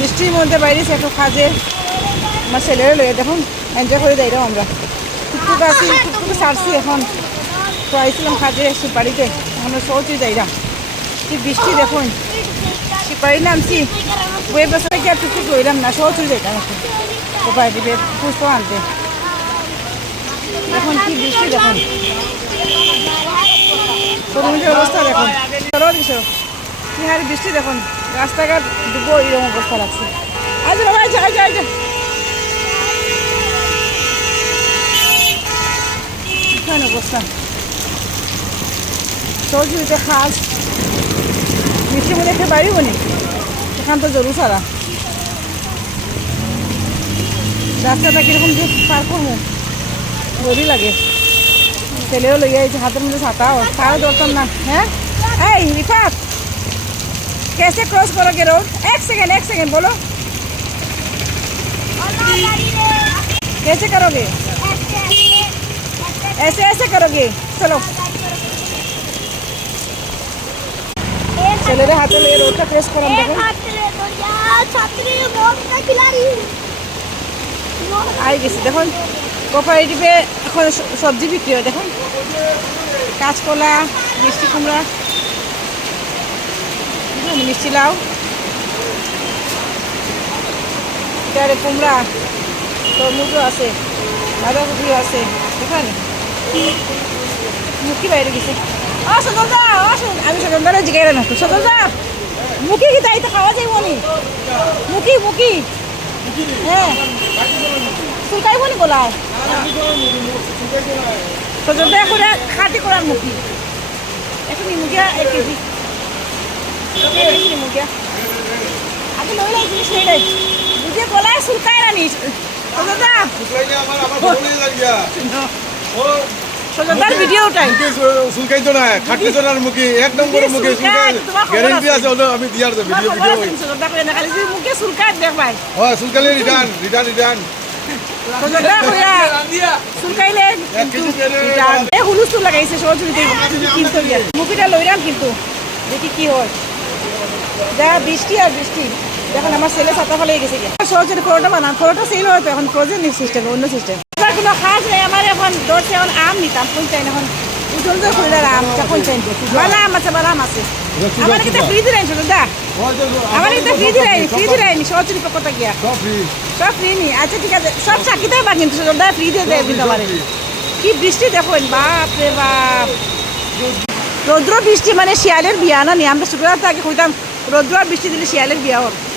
বৃষ্টির মধ্যে বাইরে একটু কাজে আমার ছেলেরা লয়ে দেখুন এনজয় করে যাইলাম আমরা টুকটুক আসি টুকটুক ছাড়ছি এখন তো আইছিলাম কাজে শিববাড়িতে আমরা সহজে যাইলাম কি বৃষ্টি দেখুন শিববাড়ি নামছি বই বসে কি আর টুকটুক রইলাম না সহজে যাইতাম এখন তো বাইরে পুষ্প আনতে এখন কি বৃষ্টি দেখুন তরমুজের অবস্থা দেখুন চলো দিস কি হারে বৃষ্টি দেখুন রাস্তাঘাট ডুবো এরকম অবস্থা লাগছে আজ বাবা আজ আজ আজ এখানে অবস্থা সহযোগিতা খাস মিষ্টি মনে খেয়ে বাড়িব নি এখান তো জরুর সারা রাস্তাটা কিরকম যে পার করবো জরুরি লাগে ছেলেও লইয়া আইছে হাতের মধ্যে ছাতাও তাও ধরতাম না হ্যাঁ এই রিফাত कैसे क्रॉस करोगे रोड एक सेकंड बोलो कैसे करोगे ऐसे करोगे चलो ছেলেদের হাতে নিয়ে রোডটা ক্রস করাম দেখুন আই গেছি দেখুন কোঅপারেটিভে এখন সবজি বিক্রি হয় দেখুন কাঁচকলা মিষ্টি কুমড়া মিষ্টি লাউ এটারে কুমড়া তরমুজও আছে বাঁধাকপিও আছে এখানে মুখি বাইরে গেছে সজলদা আসুন আমি সজলদারে জিগাইলাম একটু সজলদা মুখি কি তাই তো খাওয়া যাইব নি মুখি হ্যাঁ চুলকাইব নি গলায় সজলদা করে খাটি করার মুখি এখন মুখিয়া 1 কেজি আগে লই লাই জিনিস লই লাই বুঝে গলায় চুলকায় না নিস সজলদা সজলদার ভিডিও উঠাই চুলকাই তো না খাটি জনার মুখে এক নম্বর মুখে চুলকাই গ্যারান্টি আছে ওটা আমি দিয়ার দে ভিডিও সজলদা কই না খালি মুখে চুলকায় দেখ ভাই হ্যাঁ চুলকালে রিটার্ন সজলদা কইয়া চুলকাইলে এ হুলুস লাগাইছে সহজুরিতে কিন্তু মুখিটা লইরাম কিন্তু দেখি কি হয় যা বৃষ্টি আর বৃষ্টি এখন আমার ছেলে ছাতা ফেলে গেছে সহজে পরোটা বানান পরোটা সেল হয় তো এখন ফ্রোজেন সিস্টেম অন্য সিস্টেম আমার কোনো খাস নেই আমার এখন দৌড়ছে এখন আম নিতাম পঞ্চায়েত এখন উঠল খুললার আম পঞ্চায়েত ভালো আম আছে আমার কিন্তু ফ্রি দিলেন দা আমার কিন্তু ফ্রি দিলেন সহজের পক্ষটা গিয়া সব ফ্রি নি আচ্ছা ঠিক আছে সব চাকি দেয় বা কিন্তু দা ফ্রি দিয়ে দেয় কিন্তু আমার কি বৃষ্টি দেখুন বাপ রে বাপ রৌদ্র বৃষ্টি মানে শিয়ালের বিয়া না নি আমরা শুক্রবার আগে কইতাম রৌদ্র বৃষ্টি দিলে শিয়ালের বিয়া হবে